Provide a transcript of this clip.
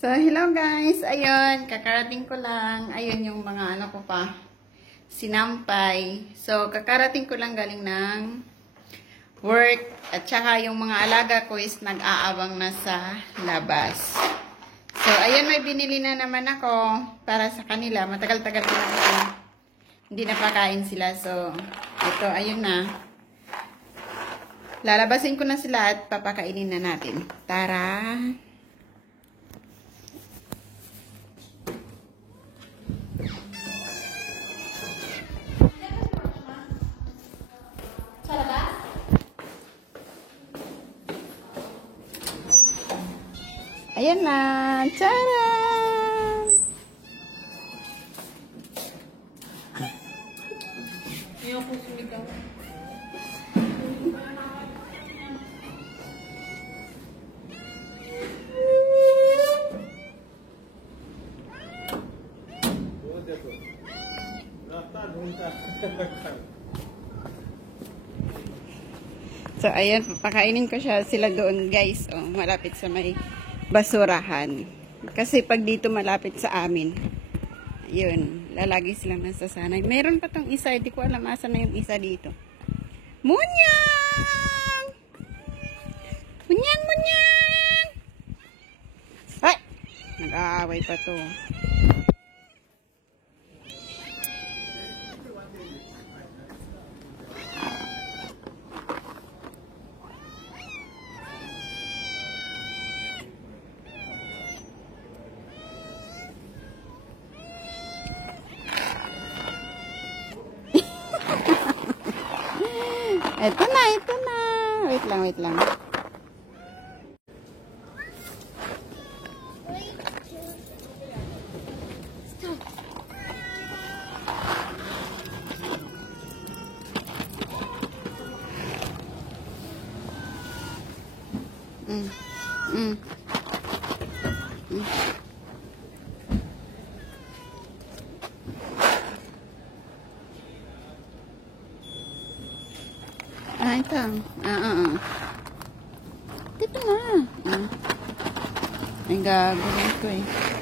So, hello guys. Ayun, kakarating ko lang. Ayun yung mga ano ko pa. Sinampay. So, kakarating ko lang galing ng work. At saka yung mga alaga ko is nag-aabang na sa labas. So, ayun, may binili na naman ako para sa kanila. Matagal-tagal ko na hindi napakain sila. So, ito, ayun na. Lalabasin ko na sila at papakainin na natin. Tara! Ayan na! Tcharam! Ayaw ko sumigaw. So, ayan, papakainin ko sila doon, guys. Oh, malapit sa may basurahan. Kasi pag dito malapit sa amin, yun, lalagi silang nasasanay. Meron pa tong isa, hindi ko alam asa na yung isa dito. Munyang! Munyang, munyang! Ay! Nag-aaway pa to. Ito na, ito na. Wait lang, wait lang. Ito. Dito na. Ay, gagawin ko eh.